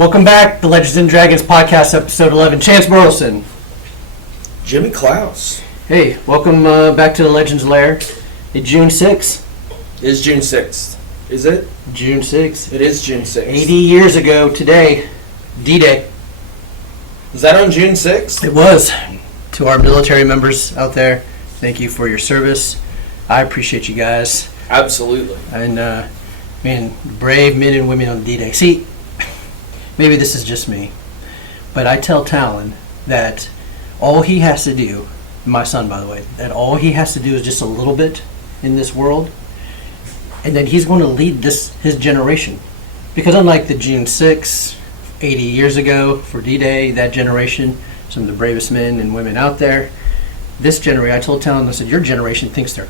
Welcome back, the Legends and Dragons podcast, episode 11. Chance Burleson. Jimmy Klaus. Hey, welcome back to the Legends Lair. It's June 6th. It is June 6th. Is it? June 6th. It is June 6th. 80 years ago today, D-Day. Was that on June 6th? It was. To our military members out there, thank you for your service. I appreciate you guys. Absolutely. And, man, brave men and women on D-Day. See, maybe this is just me, but I tell Talon that all he has to do, my son by the way, that all he has to do is just a little bit in this world, and then he's going to lead his generation. Because unlike the June 6th, 80 years ago for D-Day, that generation, some of the bravest men and women out there, this generation, I told Talon, I said, your generation thinks they're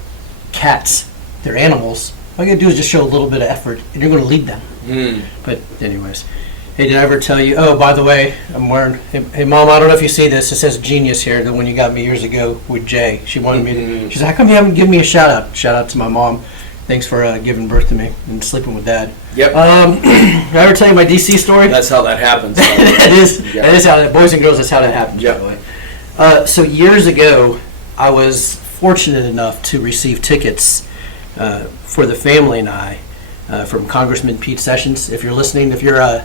cats, they're animals. All you got to do is just show a little bit of effort, and you're going to lead them. But anyways, hey, did I ever tell you? Oh, by the way, I'm wearing. Hey, Mom, I don't know if you see this. It says Genius here, the one you got me years ago with Jay. She wanted me to. She said, "How come you haven't given me a shout out?" Shout out to my mom. Thanks for giving birth to me and sleeping with Dad. Yep. Did I ever tell you my DC story? That's how that happens. That is how that, boys and girls. That's how that happens. Yep. By the way. So years ago, I was fortunate enough to receive tickets for the family and I from Congressman Pete Sessions. If you're listening, if you're a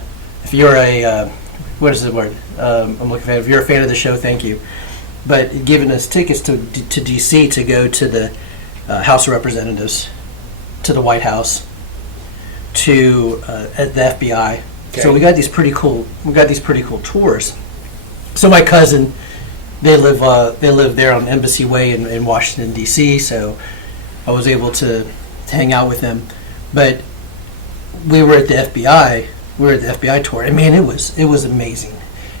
what is the word? I'm looking at. If you're a fan of the show, thank you. But giving us tickets to DC to go to the House of Representatives, to the White House, to at the FBI. Okay. So we got these pretty cool. Tours. So my cousin, they live there on Embassy Way in Washington D.C. So I was able to hang out with them. But we were at the FBI. We were at the FBI tour, and man, it was amazing.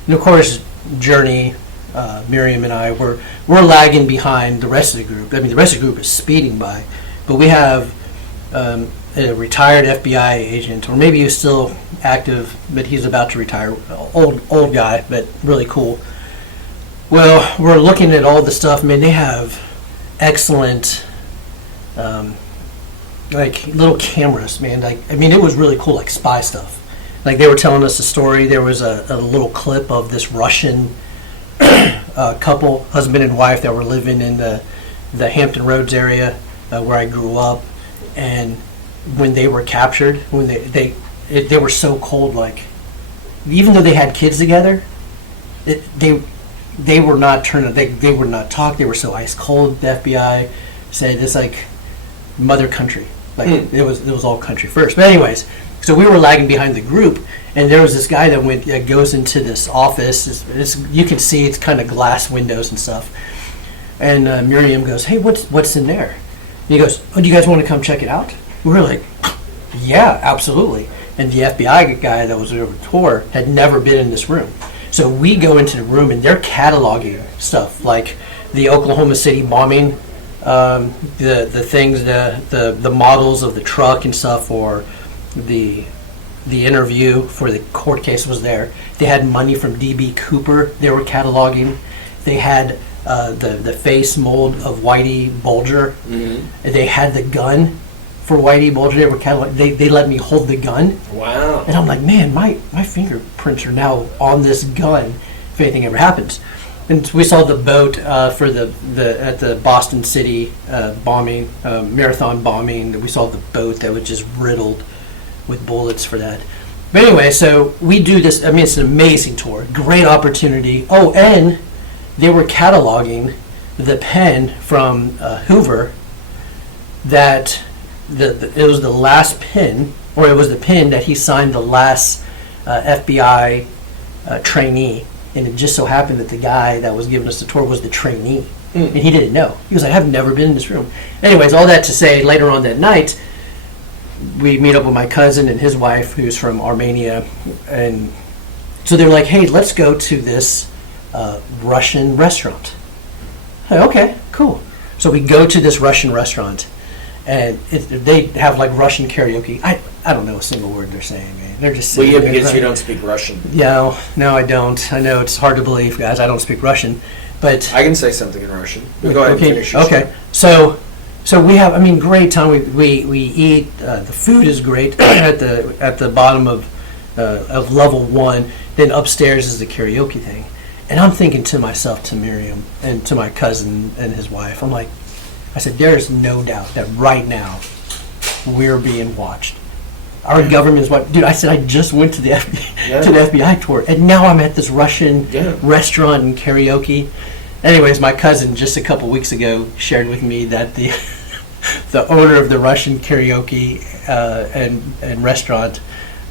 And of course, Journey, Miriam, and I we're lagging behind the rest of the group. I mean, the rest of the group is speeding by, but we have a retired FBI agent, or maybe he's still active, but he's about to retire. Old guy, but really cool. Well, we're looking at all the stuff. Man, they have excellent. Like little cameras, man. It was really cool, like spy stuff. Like they were telling us a story. There was a little clip of this Russian couple, husband and wife, that were living in the Hampton Roads area where I grew up. And when they were captured, when they were so cold, like even though they had kids together, they were not turning. They would not talk. They were so ice cold. The FBI said it's like mother country. Like it was all country first. But anyways, so we were lagging behind the group, and there was this guy that goes into this office. You can see it's kind of glass windows and stuff. And Miriam goes, "Hey, what's in there?" And he goes, "Oh, do you guys want to come check it out?" We were like, "Yeah, absolutely." And the FBI guy that was over the tour had never been in this room. So we go into the room, and they're cataloging stuff like the Oklahoma City bombing. The things, the models of the truck and stuff, or the interview for the court case was there. They had money from D.B. Cooper. They were cataloging. They had the face mold of Whitey Bulger. Mm-hmm. They had the gun for Whitey Bulger. They were cataloging. They let me hold the gun. Wow. And I'm like, man, my fingerprints are now on this gun if anything ever happens. And we saw the boat for at the Boston City bombing, marathon bombing. We saw the boat that was just riddled with bullets for that. But anyway, so we do this. I mean, it's an amazing tour, great opportunity. Oh, and they were cataloging the pen from Hoover. That it was the last pen, or it was the pen that he signed the last FBI trainee. And it just so happened that the guy that was giving us the tour was the trainee. And he didn't know. He was like, I've never been in this room. Anyways, all that to say, later on that night, we meet up with my cousin and his wife, who's from Armenia. And so they were like, hey, let's go to this Russian restaurant. Like, okay, cool. So we go to this Russian restaurant. And they have like Russian karaoke. I don't know a single word they're saying, man. They're just saying. Well, yeah, because like, you don't speak Russian. Yeah, no, I don't. I know it's hard to believe, guys. I don't speak Russian, but I can say something in Russian. Go ahead and finish your Okay, so we have, great time. We eat. The food is great at the bottom of of level 1. Then upstairs is the karaoke thing. And I'm thinking to myself, to Miriam, and to my cousin and his wife, I said, there is no doubt that right now we're being watched. Our government's watching. Dude, I said, I just went to the FBI tour, and now I'm at this Russian restaurant and karaoke. Anyways, my cousin just a couple weeks ago shared with me that the owner of the Russian karaoke and restaurant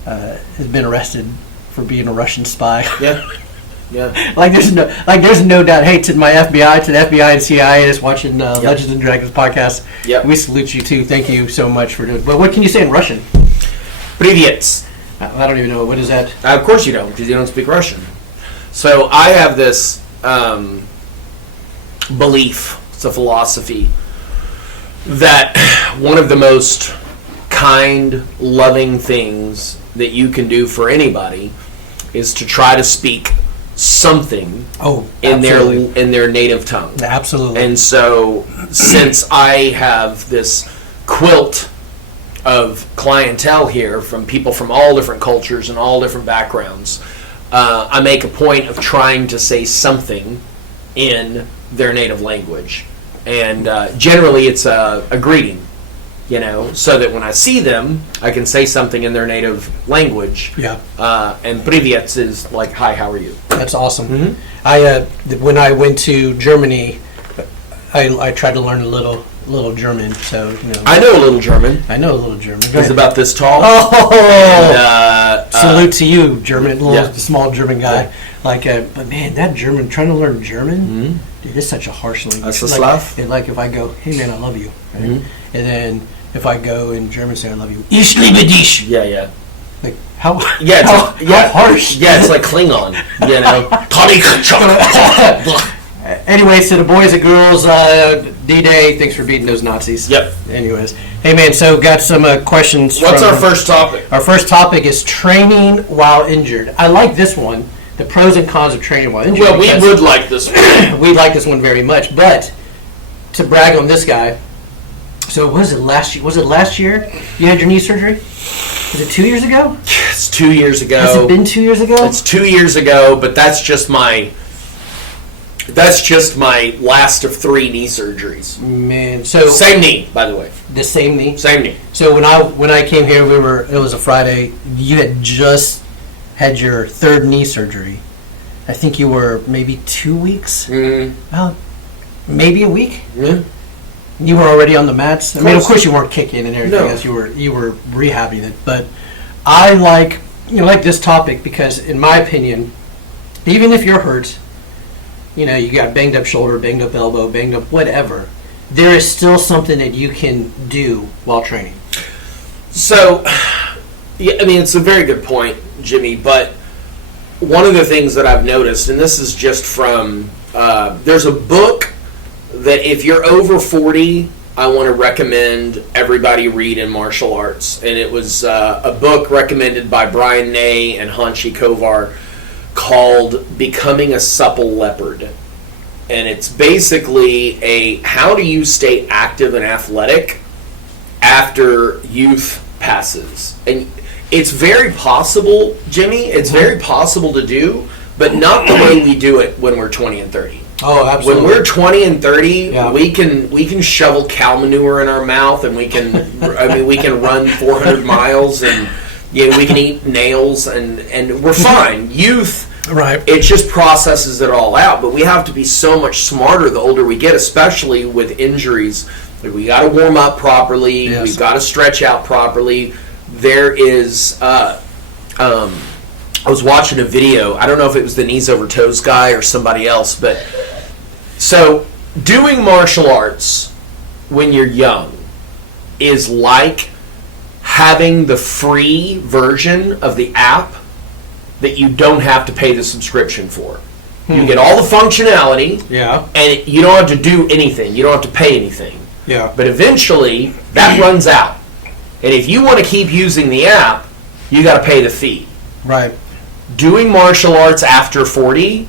has been arrested for being a Russian spy. Yeah. Yeah. There's no doubt. Hey, to the FBI and CIA that's watching Legends and Dragons podcast. Yep. We salute you too. Thank you so much for doing. But what can you say in Russian? Привет. I don't even know. What is that? Of course you don't, because you don't speak Russian. So I have this belief, it's a philosophy, that one of the most kind, loving things that you can do for anybody is to try to speak something in their native tongue. Absolutely. And so since I have this quilt of clientele here from people from all different cultures and all different backgrounds, I make a point of trying to say something in their native language. And generally it's a greeting, so that when I see them, I can say something in their native language. Yeah. And привет is like, hi, how are you? That's awesome. Mm-hmm. When I went to Germany, I tried to learn a little German. So I know a little German. He's about this tall. And, salute to you, German, small German guy. But man, that German, trying to learn German, dude, it's such a harsh language. Like if I go, hey man, I love you, right? And then if I go in German, say I love you, ich liebe dich. Yeah. Like how harsh? Yeah, it's like Klingon, Anyway, so the boys and girls, D-Day, thanks for beating those Nazis. Yep. Anyways, hey man, so got some questions. What's our first topic? Our first topic is training while injured. I like this one, the pros and cons of training while injured. Well, we would like this one. We like this one very much, but to brag on this guy, so was it last year you had your knee surgery? Was it 2 years ago? It's 2 years ago. Has it been 2 years ago? It's 2 years ago, but that's just my last of 3 knee surgeries. Man, so same knee, by the way. The same knee? Same knee. So when I came here, it was a Friday. You had just had your 3rd knee surgery. I think you were maybe 2 weeks. Well, maybe a week. You were already on the mats. I mean, of course you weren't kicking and everything else. You were rehabbing it. But I like this topic because, in my opinion, even if you're hurt, you got banged up shoulder, banged up elbow, banged up whatever, there is still something that you can do while training. So, yeah, I mean, it's a very good point, Jimmy, but one of the things that I've noticed, and this is just from, there's a book that if you're over 40, I want to recommend everybody read in martial arts. And it was a book recommended by Brian Ney and Hanshi Kovar called Becoming a Supple Leopard. And it's basically how do you stay active and athletic after youth passes. And it's very possible, Jimmy, it's very possible to do, but not the way we do it when we're 20 and 30. Oh, absolutely. When we're 20 and 30, we can shovel cow manure in our mouth, and we can run 400 miles, and we can eat nails, and we're fine. Youth, right? It just processes it all out. But we have to be so much smarter the older we get, especially with injuries. Like, we got to warm up properly. Yes. We've got to stretch out properly. There is. I was watching a video. I don't know if it was the knees over toes guy or somebody else, but so doing martial arts when you're young is like having the free version of the app that you don't have to pay the subscription for. You get all the functionality, and you don't have to do anything. You don't have to pay anything. Yeah. But eventually, that runs out. And if you want to keep using the app, you got to pay the fee. Right. Doing martial arts after 40,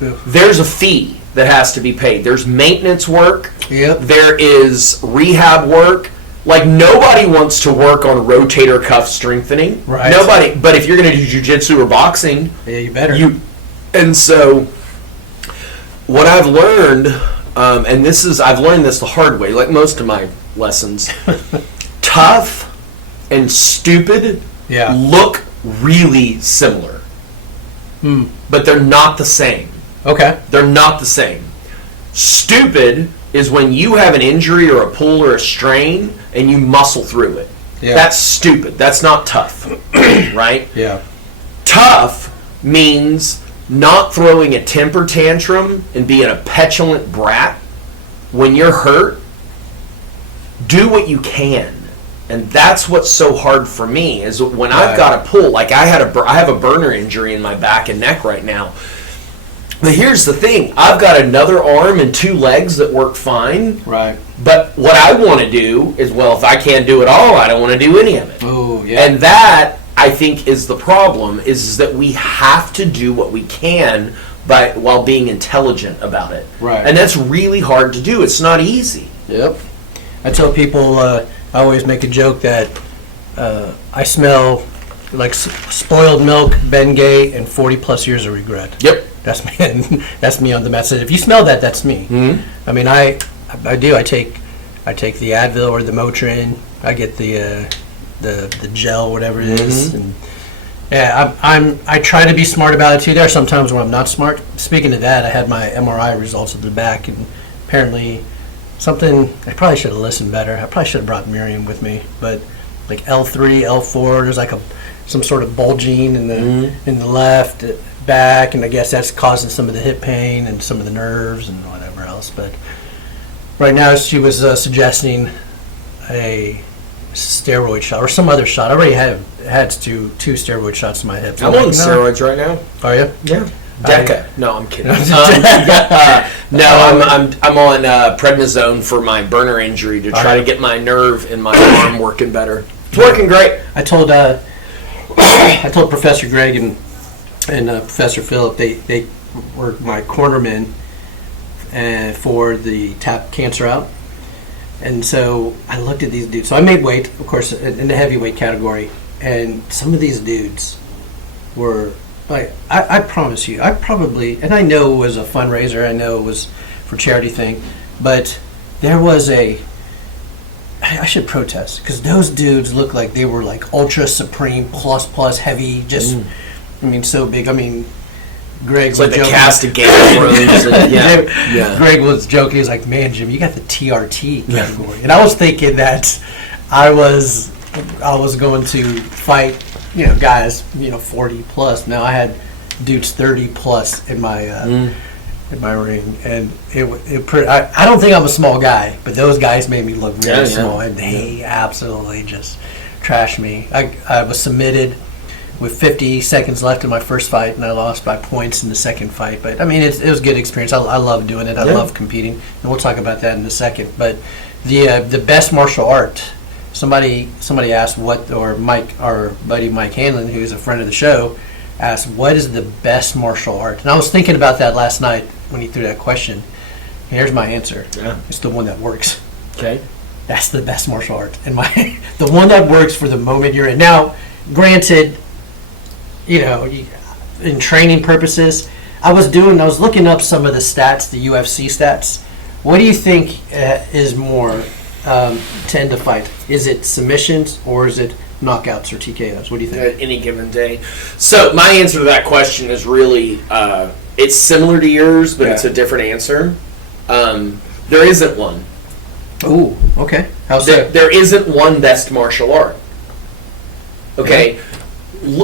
there's a fee that has to be paid. There's maintenance work. Yep. There is rehab work. Like, nobody wants to work on rotator cuff strengthening. Right. Nobody. But if you're going to do jiu-jitsu or boxing, Yeah, you better. And so, what I've learned, and I've learned this the hard way, like most of my lessons, tough and stupid look really similar. But they're not the same. Okay. They're not the same. Stupid is when you have an injury or a pull or a strain and you muscle through it. Yeah. That's stupid. That's not tough. Right? Yeah. Tough means not throwing a temper tantrum and being a petulant brat. When you're hurt, do what you can. And that's what's so hard for me, is when I've got a pull, like I have a burner injury in my back and neck right now. But here's the thing, I've got another arm and 2 legs that work fine. Right. But what I want to do is, well, if I can't do it all, I don't want to do any of it. Oh, yeah. And that, I think, is the problem, is that we have to do what we can while being intelligent about it. Right. And that's really hard to do. It's not easy. Yep. I tell people, I always make a joke that I smell like spoiled milk, Bengay, and 40 plus years of regret. Yep. That's me. That's me on the message. If you smell that, that's me. Mm-hmm. I mean, I do. I take the Advil or the Motrin. I get the gel, whatever it is, and yeah, I try to be smart about it too. There are some times where I'm not smart. Speaking of that, I had my MRI results of the back, and apparently something. I probably should have listened better. I probably should have brought Miriam with me, but like L3, L4, there's like some sort of bulging in the left back, and I guess that's causing some of the hip pain and some of the nerves and whatever else. But right now she was suggesting a steroid shot or some other shot. I already had two steroid shots in my hip. I'm on steroids right now. Are you? Yeah. Deca. No, I'm kidding. I'm on prednisone for my burner injury to try to get my nerve in my arm working better. It's working great. I told Professor Greg and Professor Philip, they were my cornermen for the Tap Cancer Out. And so I looked at these dudes. So I made weight, of course, in the heavyweight category. And some of these dudes were, like, I promise you, and I know it was a fundraiser, I know it was for charity thing, but there was I should protest, because those dudes looked like they were like ultra supreme plus heavy, just, I mean, so big. I mean, Greg it's was like the joking. cast of Game of Thrones. Yeah. Greg was joking. He's like, "Man, Jim, you got the TRT category," and I was thinking that I was going to fight, guys, 40 plus. Now I had dudes 30 plus in my ring, and I don't think I'm a small guy, but those guys made me look really small, and they absolutely just trashed me. I was submitted with 50 seconds left in my first fight, and I lost by points in the second fight. But I mean, it was a good experience. I love doing it. I love competing, and we'll talk about that in a second. But the best martial art. Somebody asked or our buddy Mike Hanlon, who's a friend of the show, asked, what is the best martial art? And I was thinking about that last night when he threw that question. And here's my answer. Yeah. It's the one that works. Okay. That's the best martial art. And the one that works for the moment you're in. Now, granted, in training purposes, I was looking up some of the stats, the UFC stats. What do you think is more tend to fight? Is it submissions or is it knockouts or TKOs? What do you think? Any given day. So my answer to that question is really, it's similar to yours, but it's a different answer. There isn't one. Ooh, okay. How so? There isn't one best martial art. Okay?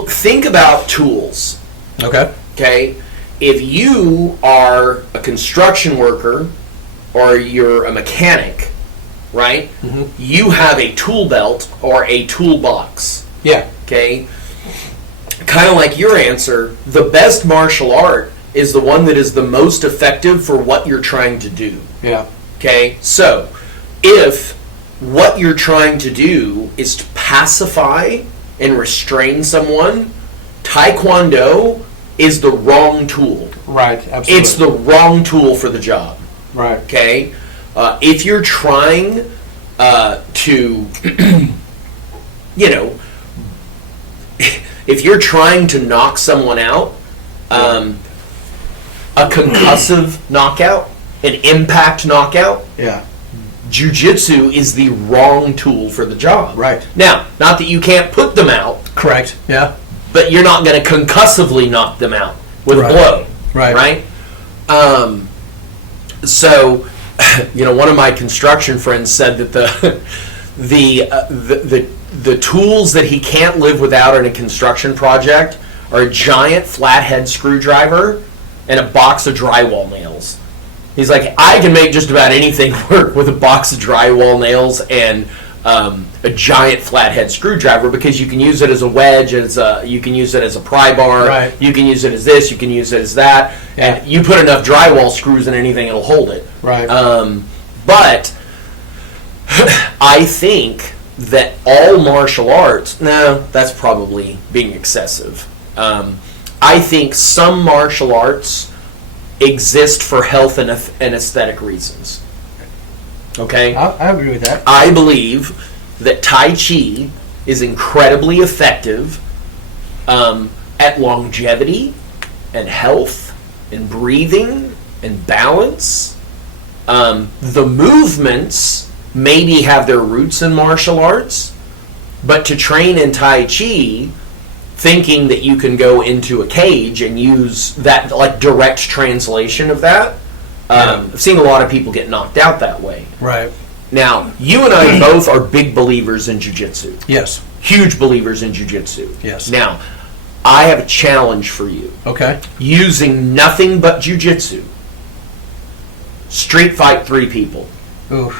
Think about tools. Okay. Okay? If you are a construction worker or you're a mechanic, right? Mm-hmm. You have a tool belt or a toolbox. Yeah. Okay? Kind of like your answer, the best martial art is the one that is the most effective for what you're trying to do. Yeah. Okay? So, if what you're trying to do is to pacify and restrain someone, Taekwondo is the wrong tool. Right, absolutely. It's the wrong tool for the job. Right. Okay? If you're trying to, you know, if you're trying to knock someone out, a concussive knockout, an impact knockout, Yeah. jiu-jitsu is the wrong tool for the job. Right. Now, not that you can't put them out, Correct. Yeah. but you're not going to concussively knock them out with Right. a blow. Right. So, you know, one of my construction friends said that the tools that he can't live without in a construction project are a giant flathead screwdriver and a box of drywall nails. He's like, I can make just about anything work with a box of drywall nails and a giant flathead screwdriver, because you can use it as a wedge, you can use it as a pry bar, Right. you can use it as this, you can use it as that, Yeah. and you put enough drywall screws in anything, it'll hold it. Right. But I think that all martial arts, no, that's probably being excessive. I think some martial arts exist for health and aesthetic reasons. Okay? I agree with that. I believe that Tai Chi is incredibly effective at longevity and health and breathing and balance. The movements maybe have their roots in martial arts, but to train in Tai Chi, thinking that you can go into a cage and use that, like, direct translation of that, I've seen a lot of people get knocked out that way. Right. Now, you and I both are big believers in jiu-jitsu. Yes. Huge believers in jiu-jitsu. Yes. Now, I have a challenge for you. Okay. Using nothing but jiu-jitsu, street fight 3 people. Ooh.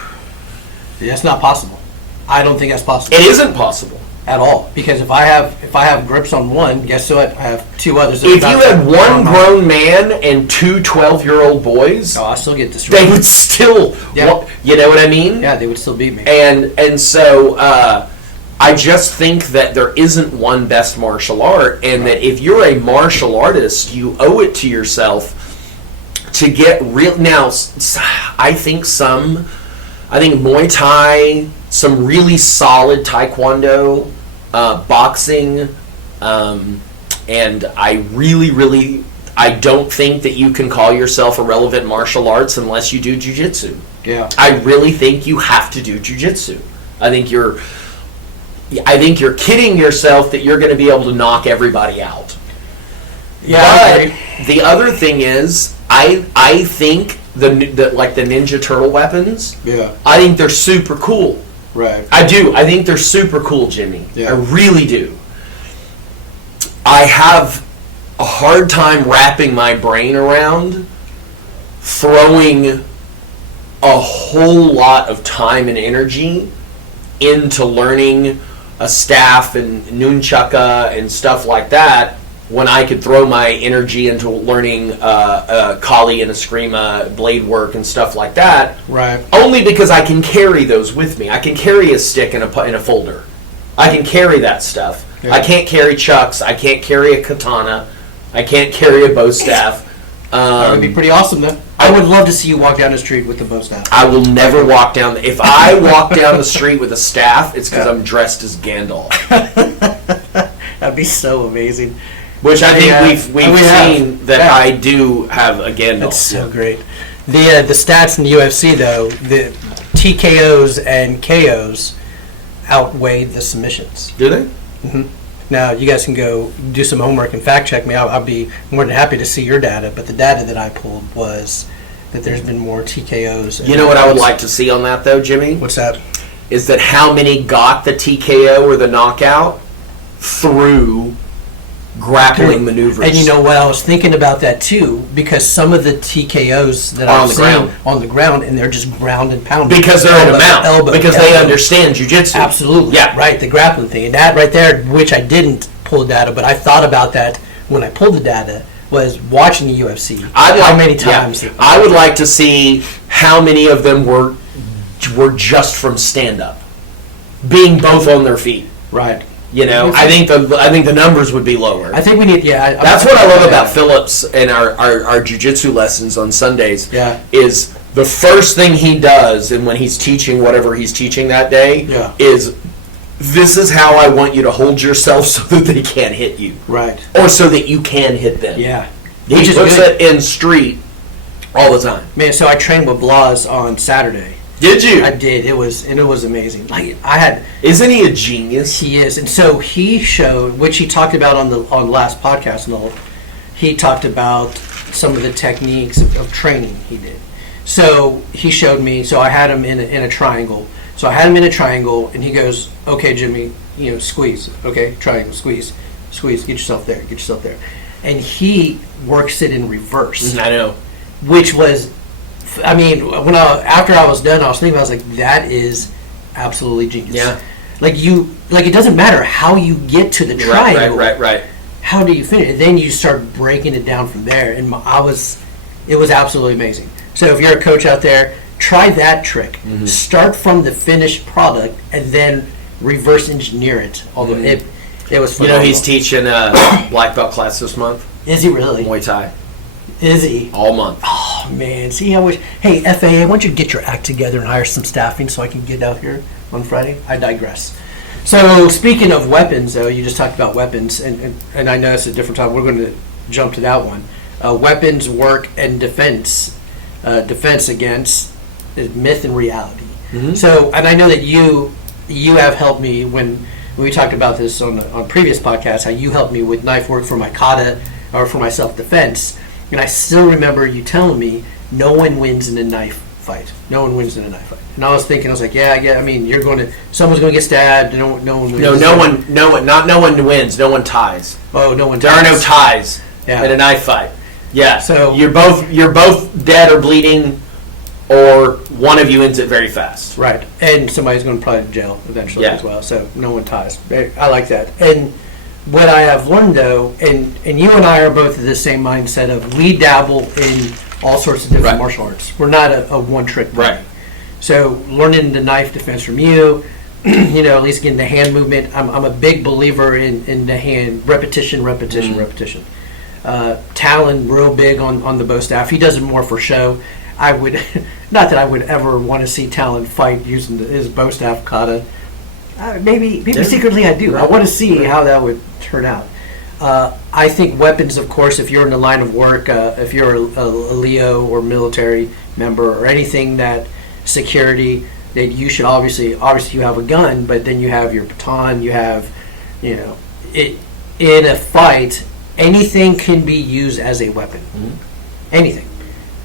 That's not possible. I don't think that's possible It isn't possible. at all. Because if I have grips on one, guess what? I have 2 others. If you had one grown man and 2 12-year-old boys, I still get destroyed. they would still, Yeah. you know what I mean? Yeah, they would still beat me. And so I just think that there isn't one best martial art, and that if you're a martial artist, you owe it to yourself to get real. Now, I think Muay Thai, some really solid Taekwondo, boxing, and I don't think that you can call yourself a relevant martial arts unless you do jiu-jitsu. Yeah. I really think you have to do jiu-jitsu. I think you're kidding yourself that you're going to be able to knock everybody out. Yeah. I agree. But the other thing is, I think the Ninja Turtle weapons, Yeah. I think they're super cool. Right. I do. I think they're super cool, Jimmy. Yeah. I really do. I have a hard time wrapping my brain around throwing a whole lot of time and energy into learning a staff and nunchaka and stuff like that, when I could throw my energy into learning Kali and Eskrima, blade work and stuff like that. Right. Only because I can carry those with me. I can carry a stick in a folder. I can carry that stuff. Yeah. I can't carry chucks. I can't carry a katana. I can't carry a bow staff. That would be pretty awesome, though. I would love to see you walk down the street with the bow staff. I will never walk down. If I walk down the street with a staff, it's because Yeah. I'm dressed as Gandalf. That'd be so amazing. Which I think Yeah. we've We have. seen that Yeah. I do have a Gandalf. That's so great. The stats in the UFC, though, the TKOs and KOs outweigh the submissions. Do they? Now, you guys can go do some homework and fact check me. I'll be more than happy to see your data, but the data that I pulled was that there's been more TKOs. You know what I would like to see on that, though, Jimmy? What's that? Is that how many got the TKO or the knockout through grappling maneuvers? And you know what? I was thinking about that too, because some of the TKOs that Are on I've the seen ground. on the ground, and they're just ground and pounding. Because they're in a mount. Elbow, Because they elbow. understand jujitsu. Absolutely. Yeah. Right, the grappling thing. And that right there, which I didn't pull data, but I thought about that when I pulled the data, was watching the UFC. How many times? Yeah. I would like to see how many of them were just from stand-up, being both on their feet. Right. You know, I think the numbers would be lower. I think we need, That's what I love about Phillips and our jiu-jitsu lessons on Sundays. Yeah. Is the first thing he does, and when he's teaching whatever he's teaching that day, is this is how I want you to hold yourself so that they can't hit you. Right. Or so that you can hit them. Yeah. He puts it in street all the time. Man, so I trained with Blas on Saturday. Did you? I did. It was amazing. Like Isn't he a genius? He is. And so he showed, which he talked about on the last podcast, Noel, he talked about some of the techniques of training he did. So he showed me, so I had him in a triangle. So I had him in a triangle, and he goes, okay, Jimmy, squeeze. Okay, triangle, squeeze, get yourself there. And he works it in reverse. I know. Which was, I mean, after I was done, I was thinking, I was like, that is absolutely genius. Yeah. Like it doesn't matter how you get to the triangle. Right. How do you finish? And then you start breaking it down from there. And it was absolutely amazing. So if you're a coach out there, try that trick. Mm-hmm. Start from the finished product and then reverse engineer it. Although it was phenomenal. He's teaching a black belt class this month. Is he really? Muay Thai. Is he? All month. Oh, man. See, I wish... Hey, FAA, I want you to get your act together and hire some staffing so I can get out here on Friday. I digress. So, speaking of weapons, though, you just talked about weapons, and I know it's a different topic. We're going to jump to that one. Weapons, work, and defense. Defense against myth and reality. Mm-hmm. So, and I know that you have helped me when we talked about this on previous podcasts, how you helped me with knife work for my kata or for my self-defense. And I still remember you telling me no one wins in a knife fight. No one wins in a knife fight. And I was thinking, yeah, I mean, someone's going to get stabbed. No one wins. Not no one wins. No one ties. Oh, no one ties. There are no ties in a knife fight. Yeah. So you're both dead or bleeding, or one of you ends it very fast. Right. And somebody's going to probably to jail eventually as well. So no one ties. I like that. And what I have learned, though, and you and I are both of the same mindset of we dabble in all sorts of different martial arts. We're not a one-trick pony. Right. So learning the knife defense from you, at least getting the hand movement. I'm a big believer in the hand repetition. Talon, real big on the bow staff. He does it more for show. I would, not that I would ever want to see Talon fight using his bow staff kata. Maybe secretly I do. I want to see how that would turn out. I think weapons, of course, if you're in the line of work, if you're a Leo or military member or anything that security, that you should obviously you have a gun, but then you have your baton, you have, it in a fight, anything can be used as a weapon. Mm-hmm. Anything.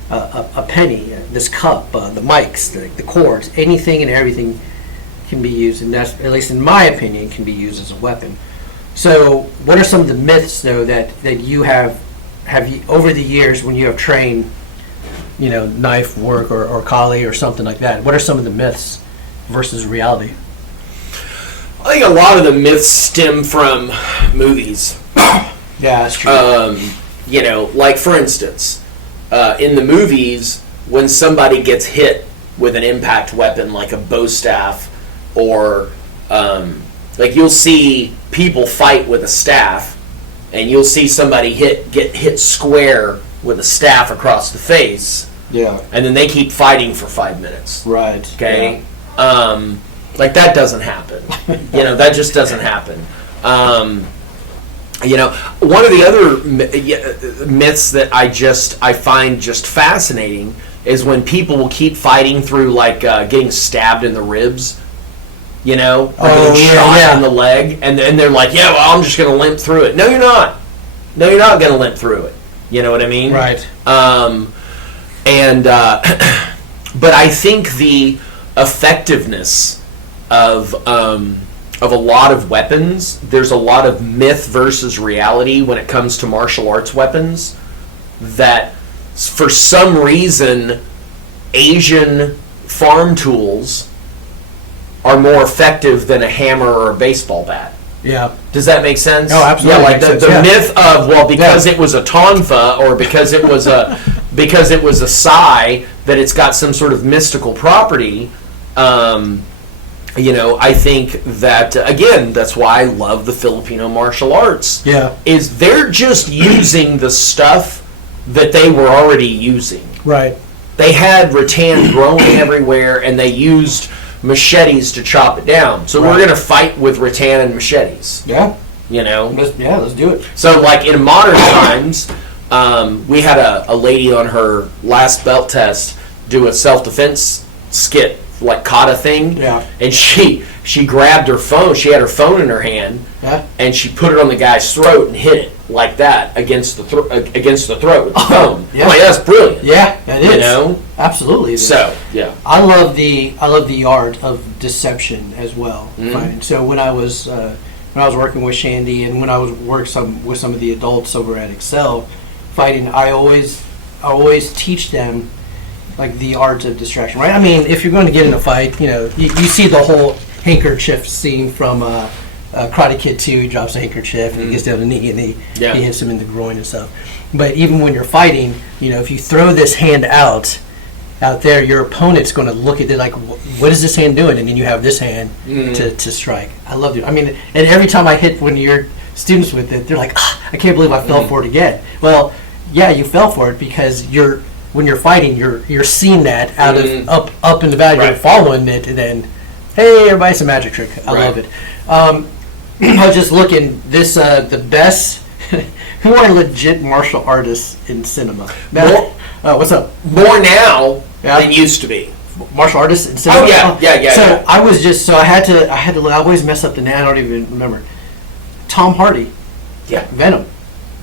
A penny, this cup, the mics, the cords, anything and everything can be used, and that's, at least in my opinion, can be used as a weapon. So what are some of the myths, though, that you have you, over the years when you have trained, knife work or Kali or something like that, what are some of the myths versus reality? I think a lot of the myths stem from movies. Yeah, that's true. Like for instance, in the movies, when somebody gets hit with an impact weapon like a bow staff, or like you'll see people fight with a staff, and you'll see somebody get hit square with a staff across the face. Yeah. And then they keep fighting for 5 minutes. Right. Okay. Yeah. Like that doesn't happen. That just doesn't happen. One of the other myths that I find just fascinating is when people will keep fighting through like getting stabbed in the ribs. Getting shot in the leg, and they're like, I'm just going to limp through it. No, you're not. No, you're not going to limp through it. You know what I mean? Right. But I think the effectiveness of a lot of weapons, there's a lot of myth versus reality when it comes to martial arts weapons, that for some reason Asian farm tools are more effective than a hammer or a baseball bat. Yeah. Does that make sense? Oh, absolutely. Yeah, like the myth of, because it was a tonfa, or because it was a sai, that it's got some sort of mystical property. I think that, again, that's why I love the Filipino martial arts. Yeah. Is they're just using the stuff that they were already using. Right. they had rattan growing everywhere, and they used machetes to chop it down. So we're going to fight with rattan and machetes. Yeah. You know? Let's do it. So, like, in modern times, we had a lady on her last belt test do a self-defense skit, like kata thing. Yeah. And she grabbed her phone. She had her phone in her hand. Yeah. And she put it on the guy's throat and hit it like that against the throat with the phone. Yeah. I'm like, that's brilliant. Yeah, that is. You know? Absolutely. So, yeah. I love the art of deception as well. Mm-hmm. Right? So when I was working with Shandy, and when I was with some of the adults over at Excel fighting, I always teach them like the art of distraction. Right? I mean, if you're going to get in a fight, you see the whole handkerchief scene from Karate Kid 2. He drops a handkerchief and he gets down the knee and he hits him in the groin and stuff. But even when you're fighting, if you throw this hand out there, your opponent's going to look at it like, what is this hand doing? And then you have this hand to strike. I love it. I mean, and every time I hit one of your students with it, they're like, I can't believe I fell for it again. Well, yeah, you fell for it because when you're fighting, you're seeing that out of up in the valley, you're following it, and then, hey, everybody, it's a magic trick. I love it. I was just looking, the best, who are legit martial artists in cinema? What's up? More now than used to be. Martial artists in cinema? Oh, yeah. So I had to I always mess up the name, I don't even remember. Tom Hardy. Yeah. Venom.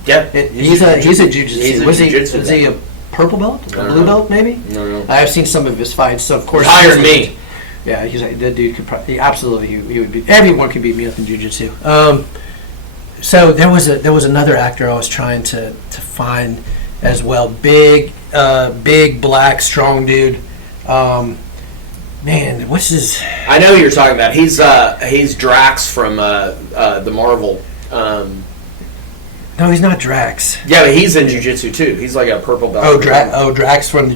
Yeah. He's a jiu-jitsu. Is he a purple belt? A blue belt, maybe? No. I've seen some of his fights, so of course. Higher than me. Yeah, he's like, that dude could probably, absolutely, he would be, everyone could beat me up in jiu-jitsu. So there was another actor I was trying to find as well. Big, black, strong dude. Man, what's his? I know who you're talking about. He's Drax from the Marvel. No, he's not Drax. Yeah, but he's in jiu-jitsu too. He's like a purple belt. Drax from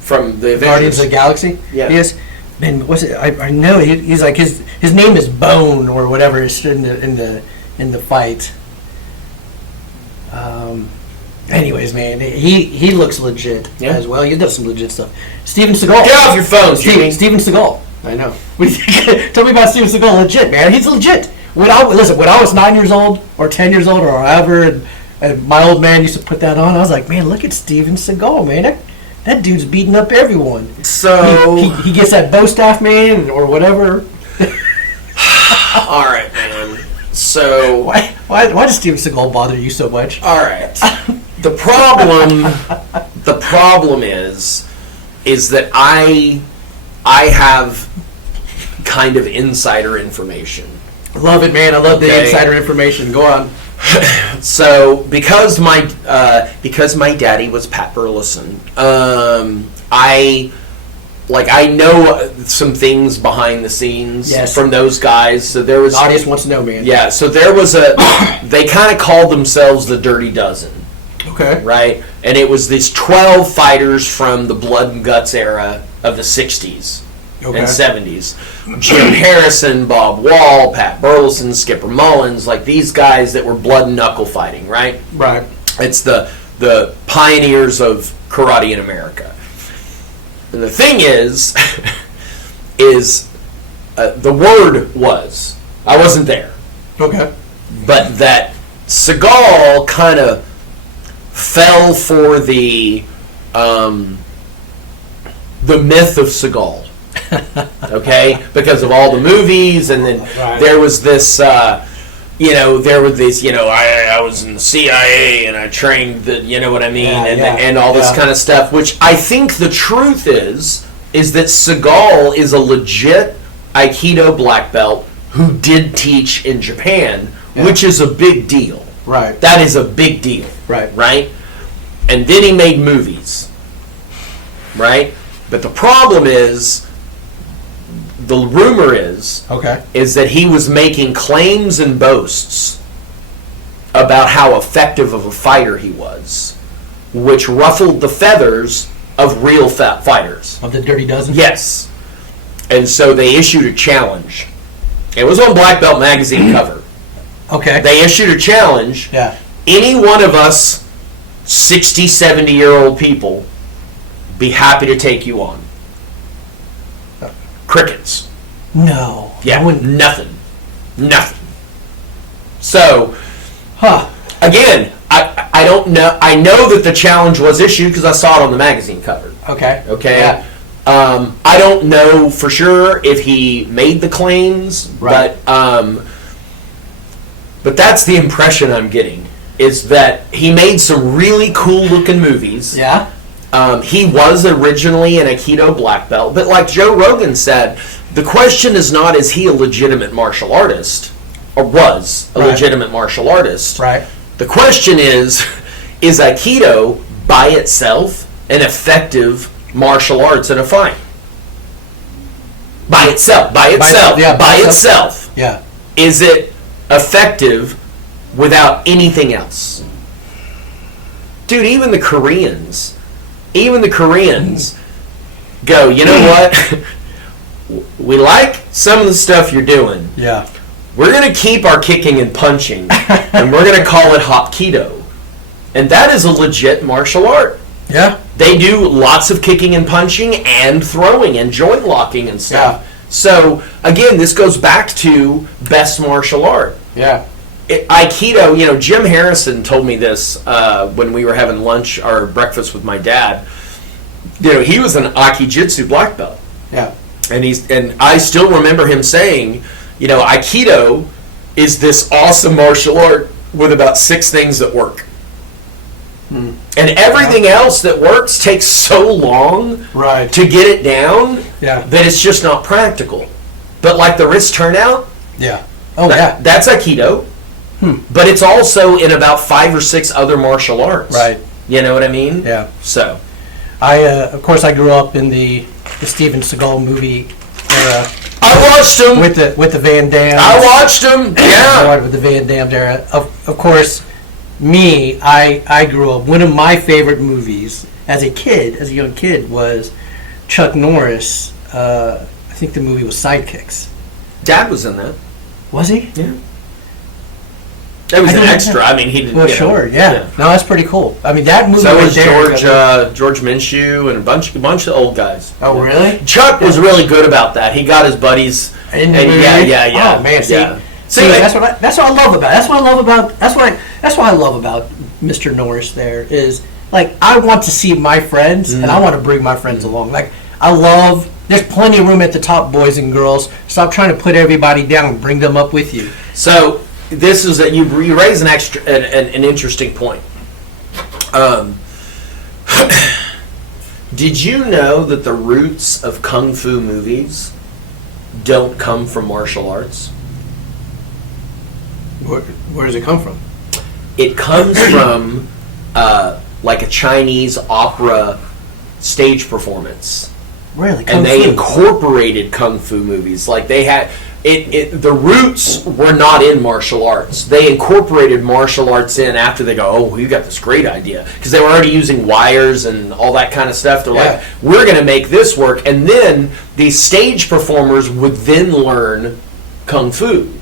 from the Avengers. Guardians of the Galaxy. Yeah. Yes. Man, what's it? I know he's like his name is Bone or whatever is in the fight. Anyways, man, he looks legit as well. He does some legit stuff. Steven Seagal. Get off your phone, Jimmy. Steven Seagal. I know. What do you think? Tell me about Steven Seagal. Legit, man. He's legit. When I was 9 years old or 10 years old or however, and my old man used to put that on, I was like, man, look at Steven Seagal, man. That dude's beating up everyone. So he gets that bow staff, man, or whatever. All right, man. So why does Steven Seagal bother you so much? All right. The problem is that I have kind of insider information. Love it, man. I love the insider information. Go on. So because my daddy was Pat Burleson, I know some things behind the scenes from those guys. So there was the audience wants to know, man. Yeah. So there was they kind of called themselves the Dirty Dozen. Okay. Right, and it was these 12 fighters from the Blood and Guts era of the 60s. And 70s. Jim Harrison, Bob Wall, Pat Burleson, Skipper Mullins, like these guys that were blood and knuckle fighting, right? Right. It's the pioneers of karate in America. And the thing is the word was, I wasn't there. Okay. But that Seagal kind of fell for the myth of Seagal. Okay, because of all the movies, and then there was this, I was in the CIA and I trained the, what I mean, and all this kind of stuff. Which I think the truth is that Seagal is a legit Aikido black belt who did teach in Japan, which is a big deal. Right. That is a big deal. Right. Right. And then he made movies. Right. But the problem is, the rumor is that he was making claims and boasts about how effective of a fighter he was, which ruffled the feathers of real fighters. Of the Dirty Dozen? Yes. And so they issued a challenge. It was on Black Belt magazine cover. Okay. They issued a challenge. Yeah. Any one of us 60, 70-year-old people Be happy to take you on. Crickets. No. Yeah, I wouldn't. nothing. So, Huh. again, I don't know. I know that the challenge was issued because I saw it on the magazine cover. Okay. Okay. Yeah. I don't know for sure if he made the claims, Right. but that's the impression I'm getting, is that he made some really cool looking movies. Yeah. He was originally an Aikido black belt, but like Joe Rogan said, the question is not, is he a legitimate martial artist, or was a Right. legitimate martial artist? Right. The question is Aikido by itself an effective martial arts in a fight? By itself. Yeah. Is it effective without anything else? Dude, even the Koreans go, you know what? We like some of the stuff you're doing. Yeah. We're going to keep our kicking and punching, and we're going to call it Hapkido. And that is a legit martial art. Yeah. They do lots of kicking and punching and throwing and joint locking and stuff. Yeah. So, again, this goes back to best martial art. Yeah. Aikido, Jim Harrison told me this when we were having lunch or breakfast with my dad. He was an Aikijitsu black belt. Yeah. And I still remember him saying, Aikido is this awesome martial art with about 6 things that work. And everything else that works takes so long Right. to get it down Yeah. that it's just not practical. But like the wrist turnout, Yeah. Oh, yeah. that's Aikido. But it's also in about 5 or 6 other martial arts. Right. You know what I mean? Yeah. So. Of course, I grew up in the Steven Seagal movie era I watched them. with the Van Damme. I watched them. Yeah. With the Van Damme era. Of course, I grew up. One of my favorite movies as a young kid, was Chuck Norris. I think the movie was Sidekicks. Dad was in that. Was he? Yeah. It was I an don't extra. know. I mean, he didn't. Well, sure, yeah. No, that's pretty cool. I mean, that movie. So right was there, George Minshew and a bunch of old guys. Oh, really? Chuck was really good about that. He got his buddies. In the And movie? yeah. Oh man, see, Yeah. see, that's what I love about. That's what I love about Mr. Norris. There is like I want to see my friends, and I want to bring my friends along. Like I love. There's plenty of room at the top, boys and girls. Stop trying to put everybody down. Bring them up with you. So this is that you raise an interesting point. Did you know that the roots of kung fu movies don't come from martial arts? Where does it come from? It comes from like a Chinese opera stage performance. Really? And they incorporated kung fu movies. Like they had the roots were not in martial arts. They incorporated martial arts in after they go, oh, you got this great idea. Because they were already using wires and all that kind of stuff. They're like, we're going to make this work. And then these stage performers would then learn kung fu.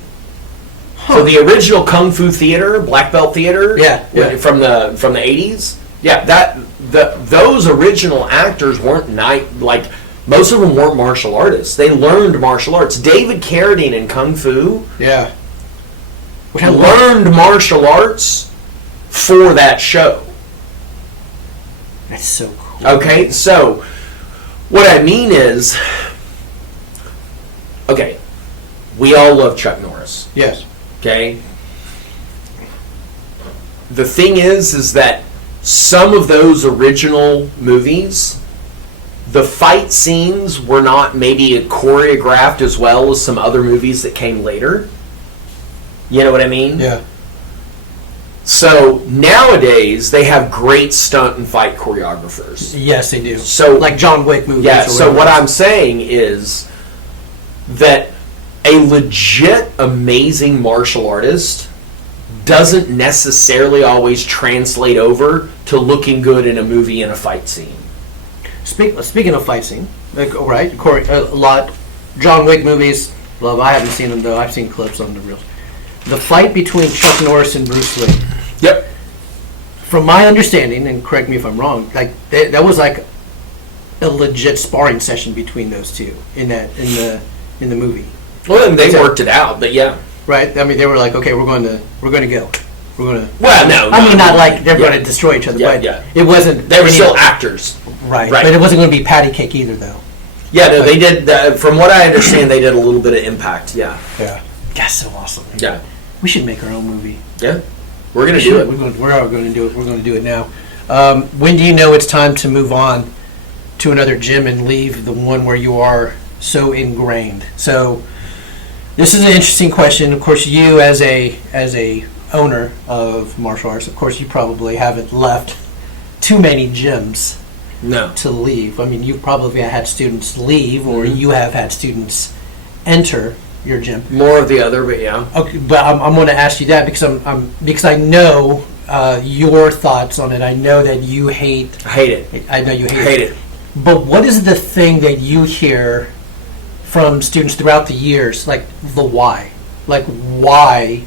So the original kung fu theater, black belt theater, from the 80s, those original actors weren't most of them weren't martial artists. They learned martial arts. David Carradine in Kung Fu, learned martial arts for that show. That's so cool. Okay, so what I mean is, okay, we all love Chuck Norris. Yes. Okay. The thing is that some of those original movies, the fight scenes were not maybe choreographed as well as some other movies that came later. You know what I mean? Yeah. So nowadays they have great stunt and fight choreographers. Yes, they do. So like John Wick movies. Yeah. So what I'm saying is that a legit amazing martial artist doesn't necessarily always translate over to looking good in a movie in a fight scene. Speaking of fight scene, right? A lot. John Wick movies. Love. I haven't seen them though. I've seen clips on the reels. The fight between Chuck Norris and Bruce Lee. Yep. From my understanding, and correct me if I'm wrong, like that was like a legit sparring session between those two in the movie. Well, and they worked it out, but yeah. Right? I mean, they were like, okay, we're going to go. We're going to. Well, no. I mean, not like they're going to destroy each other, but it wasn't. They were still actors. Right. But it wasn't going to be patty cake either, though. Yeah, no, they did. From what I understand, they did a little bit of impact. Yeah. Yeah. That's so awesome. Yeah. We should make our own movie. Yeah. We're going to do it. We're going to do it. We're going to do it now. When do you know it's time to move on to another gym and leave the one where you are so ingrained? So this is an interesting question. Of course, you as a owner of martial arts, of course, you probably haven't left too many gyms to leave. I mean, you've probably had students leave, or you have had students enter your gym. More of the other, but yeah. Okay, but I'm going to ask you that because because I know your thoughts on it. I know that you hate. I hate it. I know you hate it. But what is the thing that you hear from students throughout the years, like the why? Like, why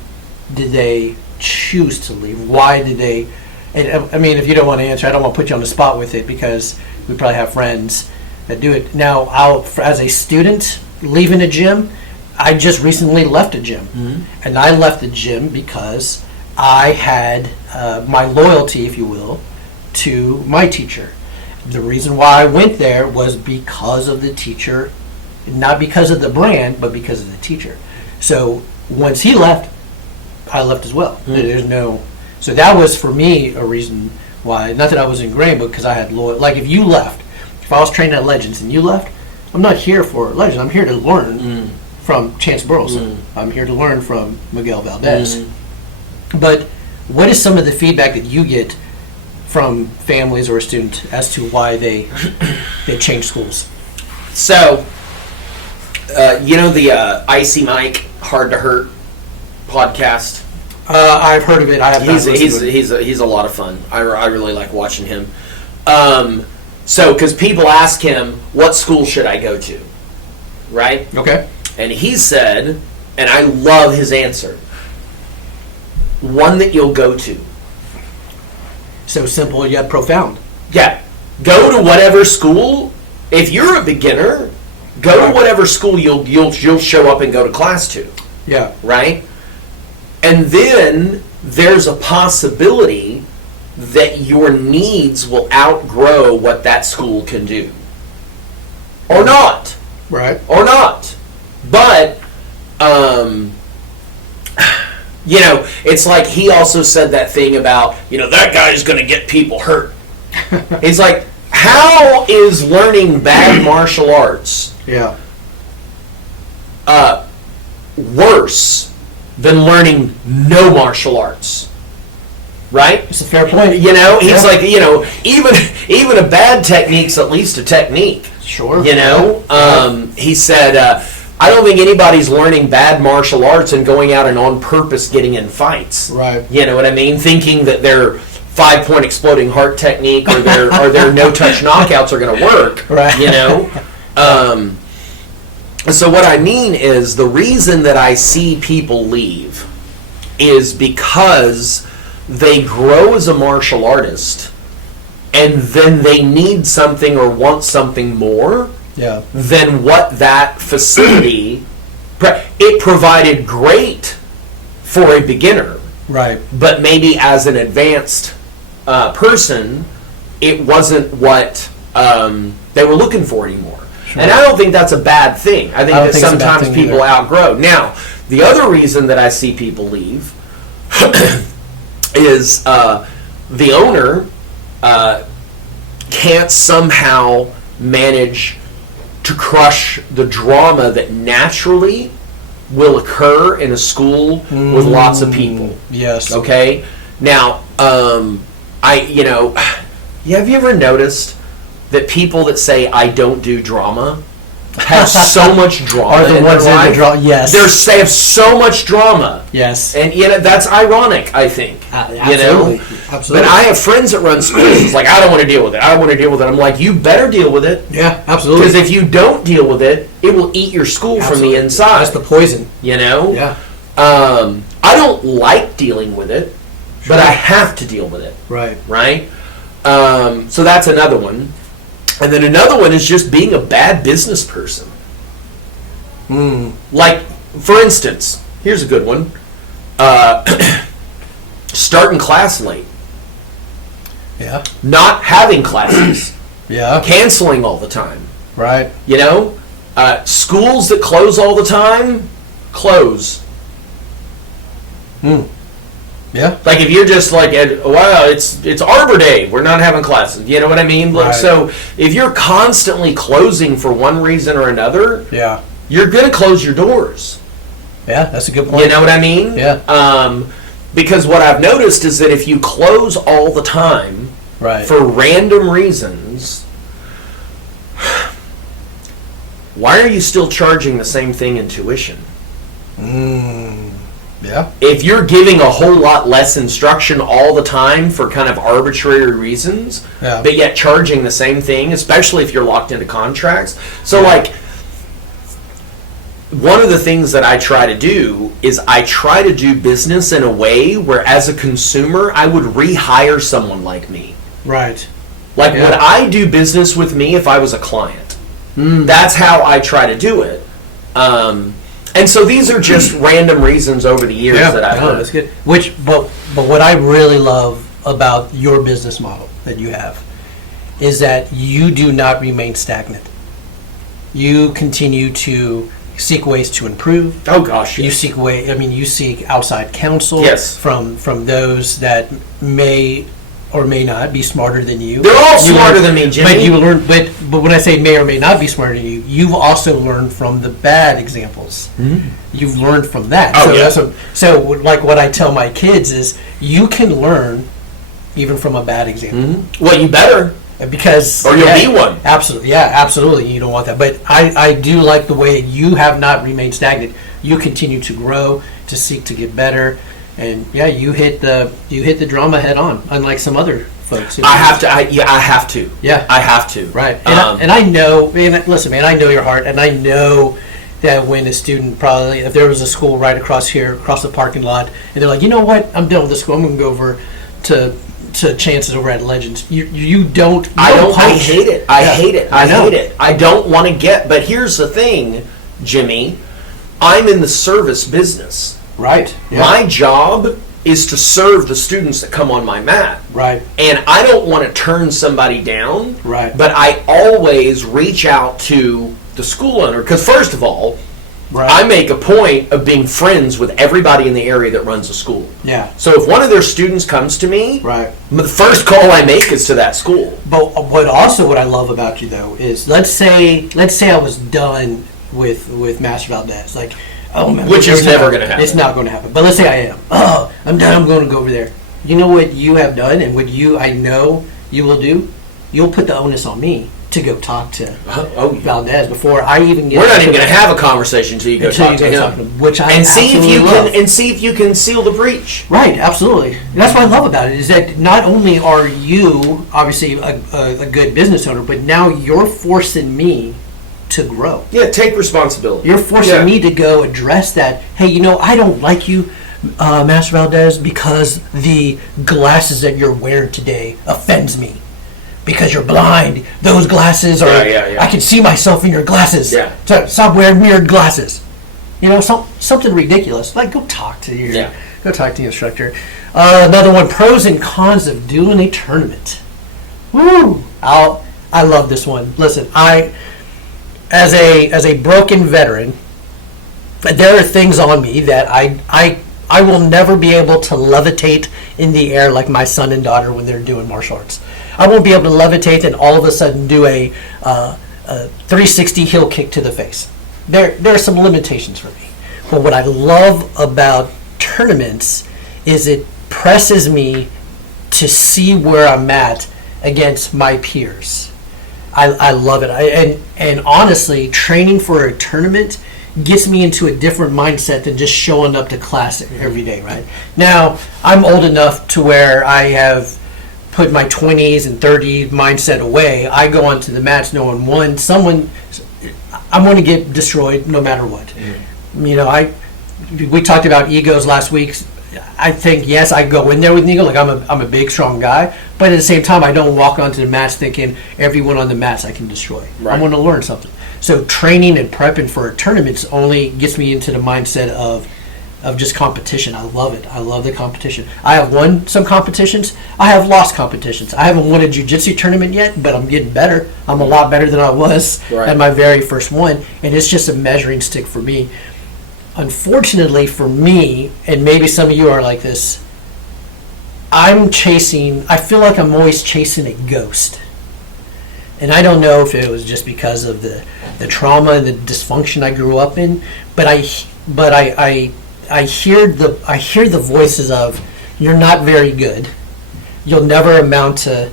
did they choose to leave? Why did they? And, I mean, if you don't want to answer, I don't want to put you on the spot with it because we probably have friends that do it. Now, as a student leaving a gym, I just recently left a gym. And I left the gym because I had my loyalty, if you will, to my teacher. The reason why I went there was because of the teacher, not because of the brand, but because of the teacher. So once he left, I left as well. There's no, so that was for me a reason why. Not that I was ingrained, but because I had loyal. Like if you left, if I was training at Legends and you left, I'm not here for Legends. I'm here to learn from Chance Burleson. I'm here to learn from Miguel Valdez. But what is some of the feedback that you get from families or students as to why they change schools? So, you know the Icy Mike Hard to Hurt podcast? I've heard of it. I have not listened to it. He's a lot of fun. I really like watching him. So, because people ask him, what school should I go to? Right? Okay. And he said, and I love his answer, one that you'll go to. So simple yet profound. Yeah. Go to whatever school. If you're a beginner, go to whatever school you'll show up and go to class to. Yeah. Right? And then there's a possibility that your needs will outgrow what that school can do. Or not. Right. Or not. But, you know, it's like he also said that thing about, you know, that guy's going to get people hurt. It's like, how is learning bad martial arts worse than learning no martial arts? Right? It's a fair point. You know, he's like, you know, even a bad technique's at least a technique. Sure. You know? He said, I don't think anybody's learning bad martial arts and going out and on purpose getting in fights. Right. You know what I mean? Thinking that their 5-point exploding heart technique or their no-touch knockouts are going to work. Right. You know? So what I mean is the reason that I see people leave is because they grow as a martial artist and then they need something or want something more than what that facility it provided great for a beginner, right? But maybe as an advanced person, it wasn't what they were looking for anymore. Sure. And I don't think that's a bad thing. I think that sometimes people outgrow. Now, the other reason that I see people leave is the owner can't somehow manage to crush the drama that naturally will occur in a school with lots of people. Yes. Okay? Now, have you ever noticed that people that say, I don't do drama, have so much drama Are the in ones their life? In the drama? Yes. They have so much drama. Yes. And that's ironic, I think. Absolutely. You know? Absolutely. But I have friends that run schools. It's like, I don't want to deal with it. I don't want to deal with it. I'm like, you better deal with it. Yeah, absolutely. Because if you don't deal with it, it will eat your school from the inside. That's the poison. You know? Yeah. I don't like dealing with it, but I have to deal with it. Right. Right? So that's another one. And then another one is just being a bad business person. Like, for instance, here's a good one. Starting class late. Yeah. Not having classes. Yeah. Canceling all the time. Right. You know? Schools that close all the time, close. Yeah. Like if you're just like, wow, it's Arbor Day, we're not having classes. You know what I mean? Like, Right. so if you're constantly closing for one reason or another, Yeah. you're going to close your doors. Yeah, that's a good point. You know what I mean? Yeah. Because what I've noticed is that if you close all the time Right. for random reasons, why are you still charging the same thing in tuition? Yeah. If you're giving a whole lot less instruction all the time for kind of arbitrary reasons, Yeah. but yet charging the same thing, especially if you're locked into contracts. So, Yeah. like, one of the things that I try to do is I try to do business in a way where, as a consumer, I would rehire someone like me. Right. Like, Yeah. would I do business with me if I was a client? That's how I try to do it. And so these are just random reasons over the years that I've heard. That's good. But what I really love about your business model that you have is that you do not remain stagnant. You continue to seek ways to improve. Oh gosh, You yes. seek outside counsel Yes. from those that may or may not be smarter than you. They're all You smarter learn- than me, Jimmy. But you learn. But when I say may or may not be smarter than you, you've also learned from the bad examples. You've learned from that. Oh, so yeah. so like what I tell my kids is, you can learn even from a bad example. Well, you better. Because Or you'll be one. Absolutely, yeah, absolutely. You don't want that, but I do like the way you have not remained stagnant. You continue to grow, to seek to get better, and yeah, you hit the drama head on, unlike some other folks. who- I have to. I have to. Yeah. I have to. Right, and I know, man, listen, man, I know your heart, and I know that when a student probably, if there was a school right across here, across the parking lot, and they're like, you know what, I'm done with this school, I'm going to go over to Chances over at Legends. You don't. I don't. I poach. hate it. I Yeah. hate it. I I know. hate it. I don't want to get. But here's the thing, Jimmy. I'm in the service business. Right. Yeah. My job is to serve the students that come on my mat. Right. And I don't want to turn somebody down. Right. But I always reach out to the school owner because, first of all, Right. I make a point of being friends with everybody in the area that runs a school. Yeah. So if one of their students comes to me, Right. the first call I make is to that school. But what I love about you though is let's say I was done with Master Valdez, like, oh man, Which is it's never not- gonna happen. It's not going to happen. But let's say I am. Oh, I'm done. I'm going to go over there. You know what you have done, and what I know you will do. You'll put the onus on me to go talk to Oh, Valdez before I even get. we're not even going to have a conversation until you go talk to him, which I and see if absolutely you love. can see if you can seal the breach. Right, absolutely. And that's what I love about it, is that not only are you obviously a good business owner, but now you're forcing me to grow. Yeah, take responsibility. You're forcing Yeah. me to go address that. Hey, I don't like you, Master Valdez, because the glasses that you're wearing today offends me. Because you're blind. Those glasses are. Yeah. I can see myself in your glasses. Yeah. So stop wearing weird glasses. Something ridiculous. Like, go talk to your. Yeah. Go talk to your instructor. Another one: pros and cons of doing a tournament. Woo! I love this one. Listen, as a broken veteran, there are things on me that I will never be able to levitate in the air like my son and daughter when they're doing martial arts. I won't be able to levitate and all of a sudden do a 360 heel kick to the face. There are some limitations for me. But what I love about tournaments is it presses me to see where I'm at against my peers. I love it. And honestly, training for a tournament gets me into a different mindset than just showing up to class every day, right? Now, I'm old enough to where I have put my 20s and 30s mindset away. I go onto the mats knowing I'm going to get destroyed no matter what. We talked about egos last week. I think, yes, I go in there with Nico, like I'm a big, strong guy, but at the same time, I don't walk onto the mats thinking everyone on the mats I can destroy. Right. I want to learn something. So training and prepping for tournaments only gets me into the mindset of just competition. I love it. I love the competition. I have won some competitions. I have lost competitions. I haven't won a jiu-jitsu tournament yet, but I'm getting better. I'm a lot better than I was at my very first one, and it's just a measuring stick for me. Unfortunately for me, and maybe some of you are like this, I feel like I'm always chasing a ghost. And I don't know if it was just because of the trauma and the dysfunction I grew up in, but I hear the voices of, you're not very good. You'll never amount to,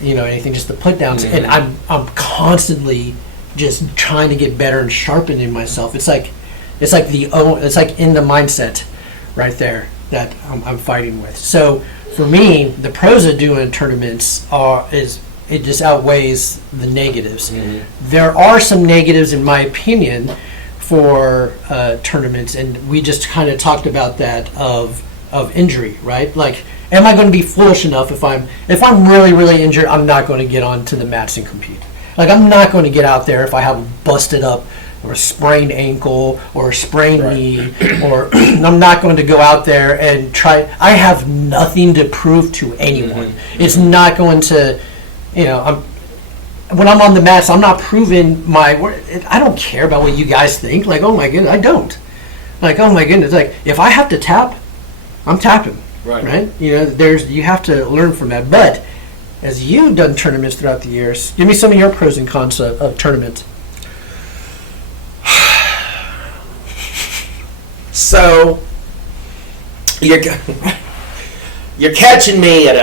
anything, just the put downs. Mm-hmm. And I'm constantly just trying to get better and sharpening myself. It's like in the mindset right there that I'm fighting with. So for me, the pros of doing tournaments it just outweighs the negatives. Mm-hmm. There are some negatives, in my opinion, for tournaments, and we just kind of talked about that of injury, right? Like, am I going to be foolish enough if I'm really, really injured, I'm not going to get onto the mats and compete. Like, I'm not going to get out there if I have a busted up or a sprained ankle or a sprained knee, or I'm not going to go out there and try. I have nothing to prove to anyone. Mm-hmm. It's not going to, when I'm on the mats, I'm not proving my word. I don't care about what you guys think. Like, oh my goodness, I don't. Like, oh my goodness, like if I have to tap, I'm tapping. Right? You have to learn from that. But as you've done tournaments throughout the years, give me some of your pros and cons of tournaments. So you're catching me in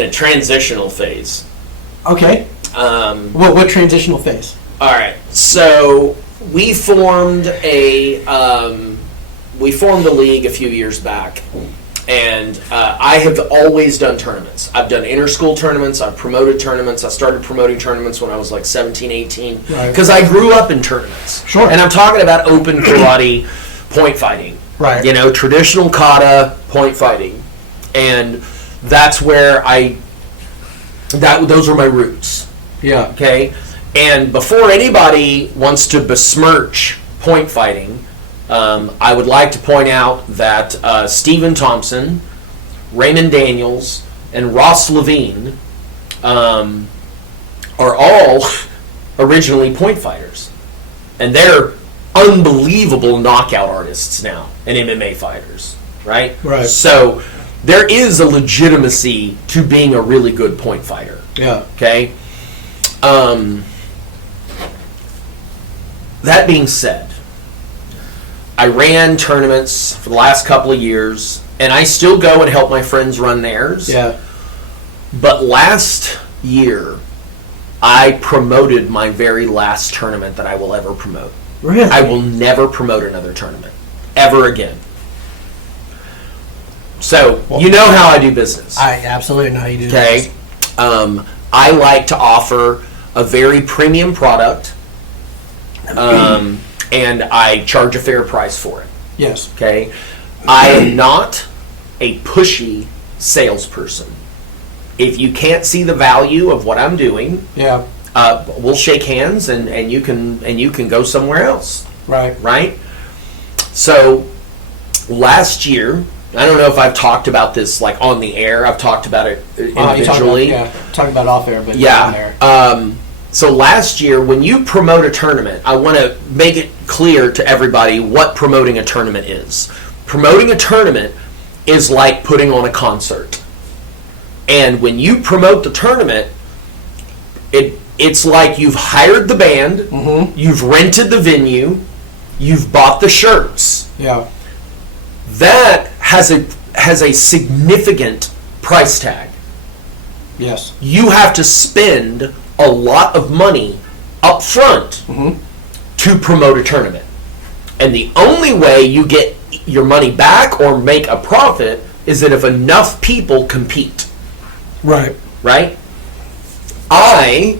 a transitional phase. Okay. What transitional phase? All right. So we formed a league a few years back, and I have always done tournaments. I've done inter-school tournaments. I've promoted tournaments. I started promoting tournaments when I was like 17, 18, because I grew up in tournaments. Sure. And I'm talking about open karate, point fighting. Right. Traditional kata, point fighting, and that's where those are my roots. Yeah. Okay. And before anybody wants to besmirch point fighting, I would like to point out that Stephen Thompson, Raymond Daniels, and Ross Levine are all originally point fighters, and they're unbelievable knockout artists now and MMA fighters, right? Right. So there is a legitimacy to being a really good point fighter. Yeah. Okay. That being said, I ran tournaments for the last couple of years, and I still go and help my friends run theirs. Yeah. But last year, I promoted my very last tournament that I will ever promote. Really? I will never promote another tournament ever again. So, you know how I do business. I absolutely know how you do okay? I like to offer a very premium product, and I charge a fair price for it. Yes. Okay? I am not a pushy salesperson. If you can't see the value of what I'm doing, yeah, we'll shake hands and you can go somewhere else. Right? So last year, I don't know if I've talked about this like on the air. I've talked about it individually. Talk about off air, but yeah. On air. So last year, when you promote a tournament, I want to make it clear to everybody what promoting a tournament is. Promoting a tournament is like putting on a concert. And when you promote the tournament, it's like you've hired the band, mm-hmm. you've rented the venue, you've bought the shirts. Yeah. That has a significant price tag. Yes. You have to spend a lot of money up front mm-hmm. to promote a tournament. And the only way you get your money back or make a profit is that if enough people compete. Right. Right? I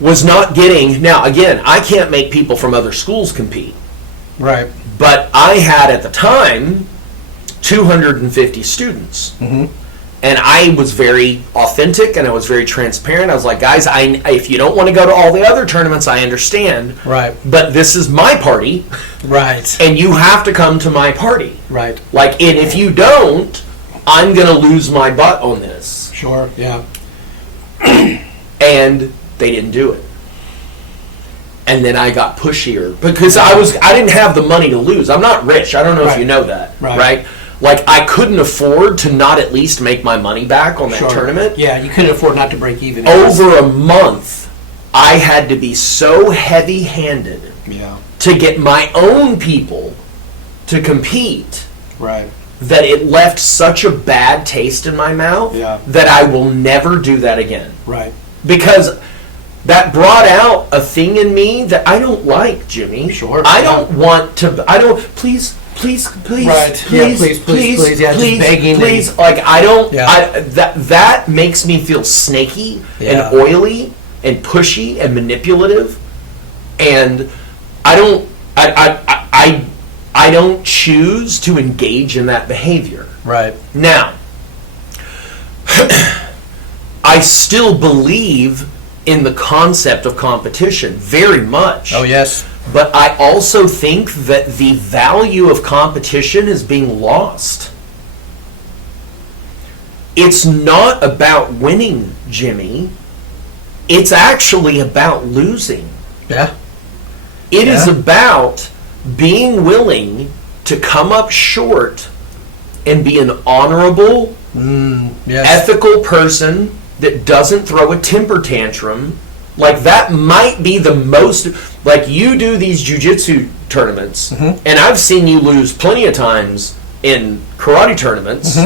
was not getting... Now, again, I can't make people from other schools compete. Right. But I had at the time 250 students. Mm-hmm. And I was very authentic and I was very transparent. I was like, guys, if you don't want to go to all the other tournaments, I understand. Right. But this is my party. Right. And you have to come to my party. Right. Like, and if you don't, I'm going to lose my butt on this. Sure, yeah. And they didn't do it. And then I got pushier because I didn't have the money to lose. I'm not rich. I don't know if you know that. Right? Like, I couldn't afford to not at least make my money back on that tournament. Yeah, you couldn't afford not to break even. Over a month, I had to be so heavy-handed to get my own people to compete that it left such a bad taste in my mouth that I will never do that again. Right. Because that brought out a thing in me that I don't like, Jimmy. Sure. I don't want to, please, right. Please, yeah, just begging. Please, like, I don't, that makes me feel snaky and oily and pushy and manipulative, and I don't choose to engage in that behavior. Right. Now, I still believe in the concept of competition very much. Oh, yes. But I also think that the value of competition is being lost. It's not about winning, Jimmy. It's actually about losing. Yeah. It is about being willing to come up short and be an honorable, ethical person that doesn't throw a temper tantrum. Like, that might be the most, like, you do these jiu-jitsu tournaments, and I've seen you lose plenty of times in karate tournaments.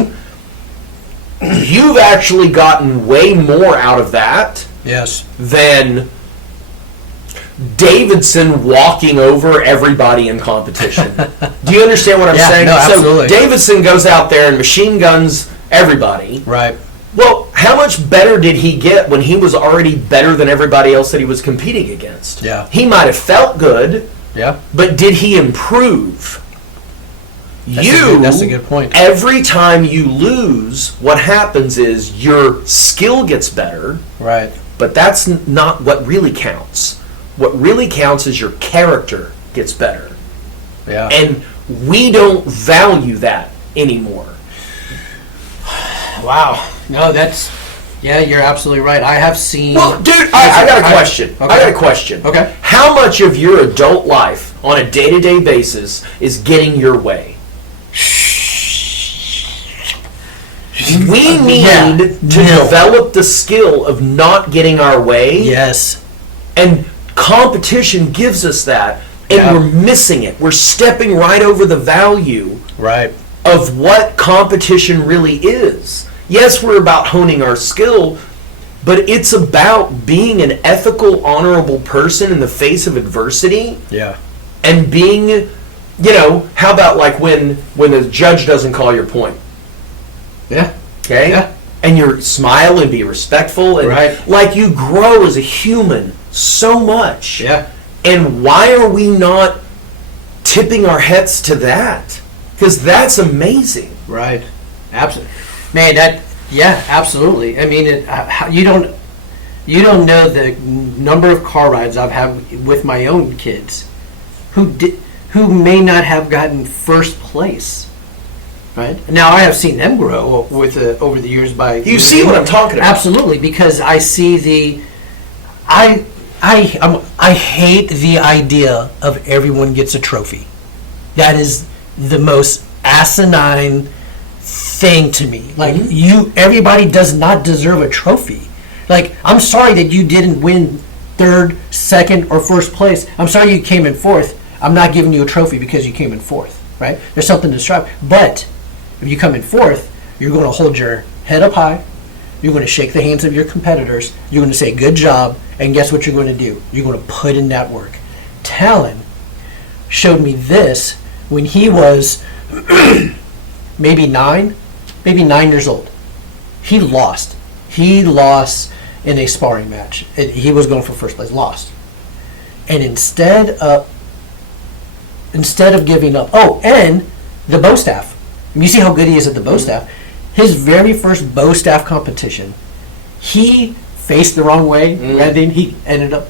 You've actually gotten way more out of that than Davidson walking over everybody in competition. Do you understand what I'm saying? No, absolutely. So Davidson goes out there and machine guns everybody. Right. Well, how much better did he get when he was already better than everybody else that he was competing against? Yeah. He might have felt good, but did he improve? That's a good point. Every time you lose, what happens is your skill gets better. Right. But that's not what really counts. What really counts is your character gets better. Yeah. And we don't value that anymore. Wow. No, you're absolutely right. I have seen... Well, dude, I got a question. Okay. I got a question. Okay. How much of your adult life on a day-to-day basis is getting your way? We need to develop the skill of not getting our way. Yes. And competition gives us that, and we're missing it. We're stepping right over the value of what competition really is. Yes, we're about honing our skill, but it's about being an ethical, honorable person in the face of adversity. Yeah. And being, how about like when the judge doesn't call your point? Yeah. Okay? Yeah. And you smile and be respectful. And like, you grow as a human so much. Yeah. And why are we not tipping our heads to that? Because that's amazing. Right. Absolutely. Man, absolutely. I mean, you don't know the number of car rides I've had with my own kids who may not have gotten first place. Right. Now I have seen them grow over the years by. You see what I'm talking about? Absolutely, because I see I hate the idea of everyone gets a trophy. That is the most asinine thing to me. Like, everybody does not deserve a trophy. Like, I'm sorry that you didn't win third, second, or first place. I'm sorry you came in fourth. I'm not giving you a trophy because you came in fourth, right? There's something to strive. But if you come in fourth, you're going to hold your head up high. You're going to shake the hands of your competitors. You're going to say, good job. And guess what you're going to do? You're going to put in that work. Talon showed me this when he was maybe 9 years old. He lost. He lost in a sparring match. He was going for first place, lost. And instead of instead of giving up. Oh, and the bow staff. You see how good he is at the bow staff. His very first bow staff competition, he faced the wrong way. Landing, he ended up.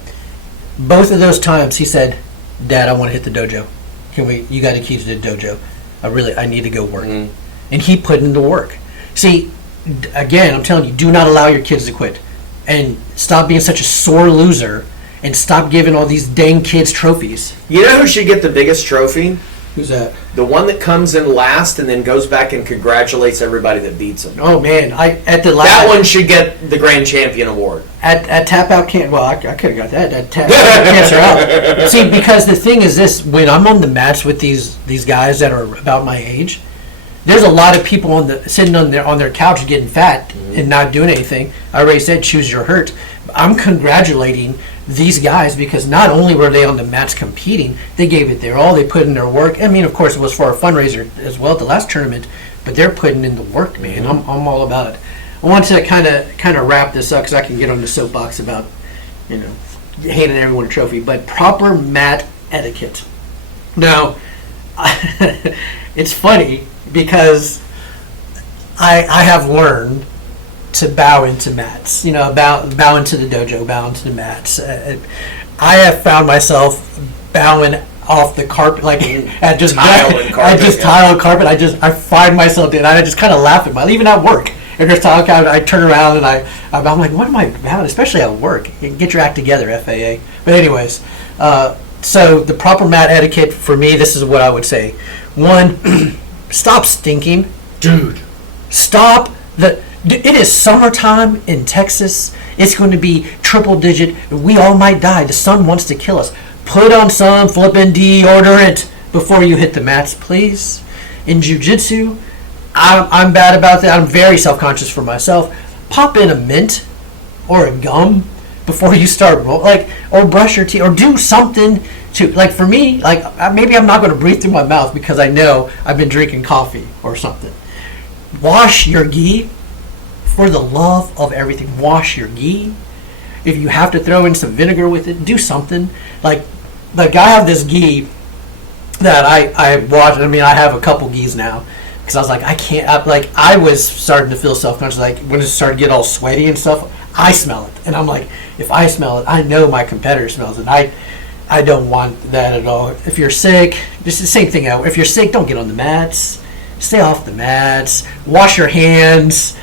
Both of those times, he said, "Dad, I want to hit the dojo. You got the keys to the dojo. I need to go work." And he put in the work. See, again, I'm telling you, do not allow your kids to quit, and stop being such a sore loser, and stop giving all these dang kids trophies. You know who should get the biggest trophy? Who's that? The one that comes in last and then goes back and congratulates everybody that beats him. Oh man, that one should get the grand champion award. At tap out can't. Well, I could have got that. At tap cancer out. See, because the thing is this: when I'm on the mats with these guys that are about my age, there's a lot of people sitting on their couch getting fat and not doing anything. I already said choose your hurt. I'm congratulating these guys because not only were they on the mats competing, they gave it their all. They put in their work. I mean, of course, it was for a fundraiser as well at the last tournament, but they're putting in the work, man. I'm all about it. I want to kind of wrap this up because I can get on the soapbox about handing everyone a trophy, but proper mat etiquette. Now, it's funny because I have learned to bow into mats, bow into the dojo, bow into the mats. I have found myself bowing off the carpet, like at just tile and carpet. Tile and carpet. I find myself doing. I just kind of laugh at myself, even at work. If there's tile, I turn around and I'm like, what am I bowing? Especially at work. Get your act together, FAA. But anyways, so the proper mat etiquette for me, this is what I would say. One, stop stinking, dude. Stop the. It is summertime in Texas. It's going to be triple digit. We all might die. The sun wants to kill us. Put on some flippin' deodorant before you hit the mats, please. In jiu-jitsu, I'm bad about that. I'm very self-conscious for myself. Pop in a mint or a gum before you start or brush your teeth or do something to, like for me, like maybe I'm not going to breathe through my mouth because I know I've been drinking coffee or something. Wash your gi. For the love of everything, wash your gi. If you have to throw in some vinegar with it, do something. Like I have this gi that I washed. I mean, I have a couple gis now because I was like, I can't. I was starting to feel self-conscious. Like when it started to get all sweaty and stuff, I smell it, and I'm like, if I smell it, I know my competitor smells it. I don't want that at all. If you're sick, just the same thing. If you're sick, don't get on the mats. Stay off the mats. Wash your hands.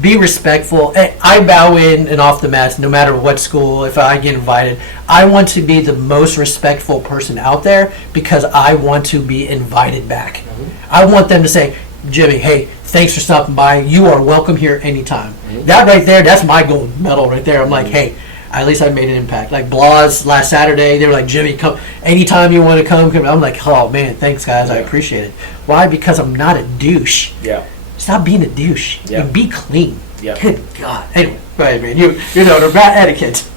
Be respectful. I bow in and off the mats no matter what school. If I get invited, I want to be the most respectful person out there because I want to be invited back. I want them to say, Jimmy, hey, thanks for stopping by. You are welcome here anytime. That right there, that's my gold medal right there. I'm like, hey, at least I made an impact. Like Blas last Saturday, they were like, Jimmy, come anytime you want to come. I'm like, oh man, thanks guys, I appreciate it. Why? Because I'm not a douche. Yeah. Stop being a douche and be clean. Yeah. Good God. Anyway, go ahead, man. You know, about etiquette.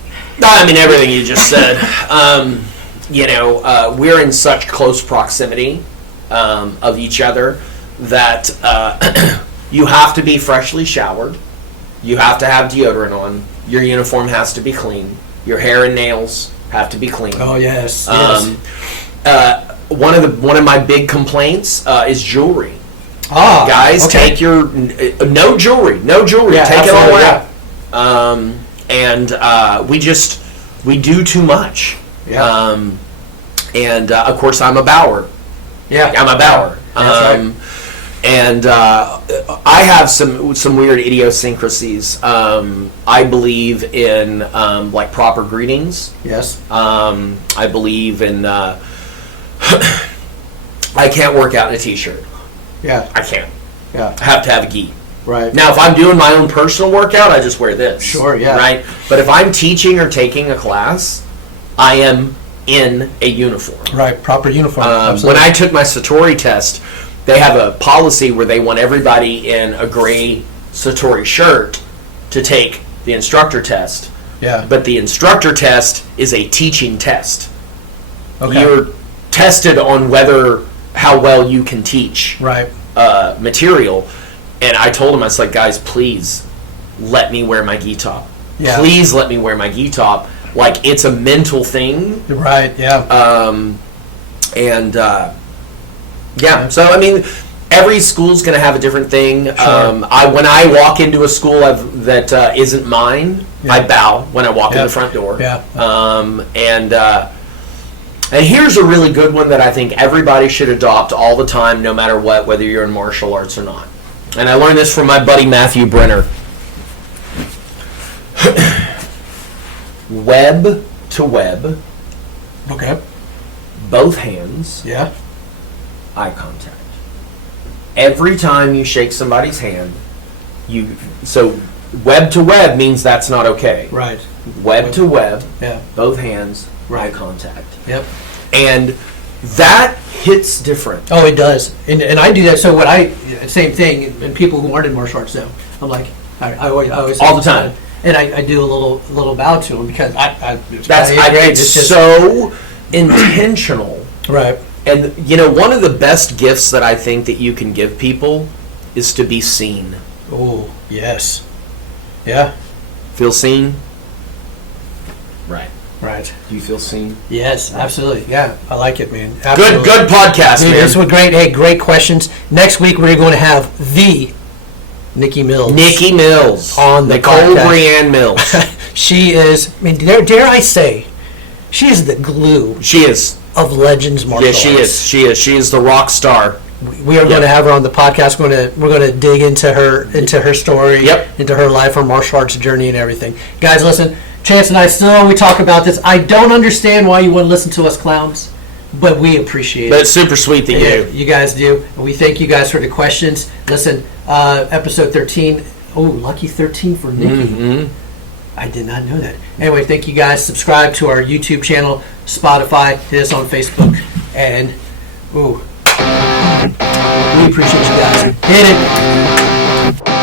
I mean, everything you just said. We're in such close proximity of each other that you have to be freshly showered. You have to have deodorant on. Your uniform has to be clean. Your hair and nails have to be clean. Oh, yes. One of my big complaints is jewelry. Guys, okay. take your no jewelry. Yeah, take it all out. We do too much. Yeah. Of course, I'm a bower. Yeah, I'm a bower. Right. And I have some weird idiosyncrasies. I believe in like proper greetings. Yes. I believe in. I can't work out in a t-shirt. Yeah. I can't. Yeah. I have to have a gi. Right. Now, if I'm doing my own personal workout, I just wear this. Sure, yeah. Right? But if I'm teaching or taking a class, I am in a uniform. Right, proper uniform. When I took my Satori test, they have a policy where they want everybody in a gray Satori shirt to take the instructor test. Yeah. But the instructor test is a teaching test. Okay. You're tested on how well you can teach right. Material. And I told him, I was like, guys, please let me wear my gi top. Yeah. Please let me wear my gi top. Like, it's a mental thing. Right, yeah. And yeah, so I mean, every school's going to have a different thing. When I walk into a school that isn't mine, I bow when I walk in the front door. Yeah. And here's a really good one that I think everybody should adopt all the time, no matter what, whether you're in martial arts or not. And I learned this from my buddy Matthew Brenner. Web to web. Okay. Both hands. Yeah. Eye contact. Every time you shake somebody's hand, so web to web means that's not okay. Right. Web to web. Yeah. Both hands. Right. Eye contact. Yep. And that hits different. Oh, it does. And I do that. So same thing, and people who aren't in martial arts though, I'm like, I always all the time. And I do a little bow to them because it's so intentional. Right. And one of the best gifts that I think that you can give people is to be seen. Oh, yes. Yeah. Feel seen? Right. Right. Do you feel seen? Yes, absolutely. Yeah, I like it, man. Absolutely. Good podcast, dude, man. This was great. Hey, great questions. Next week we're going to have the Nikki Mills. Nikki Mills on the Nicole podcast. Brianne Mills. She is. I mean, dare I say, she is the glue. She is of Legends martial arts. Yeah, she is. She is the rock star. We are going to have her on the podcast. We're going to dig into her story, into her life, her martial arts journey, and everything. Guys, listen. Chance and I we talk about this. I don't understand why you wouldn't listen to us clowns, but we appreciate it. But it's super sweet that you do. You guys do. And we thank you guys for the questions. Listen, episode 13. Oh, lucky 13 for Nikki. Mm-hmm. I did not know that. Anyway, thank you guys. Subscribe to our YouTube channel, Spotify, hit us on Facebook, and we appreciate you guys. Hit it.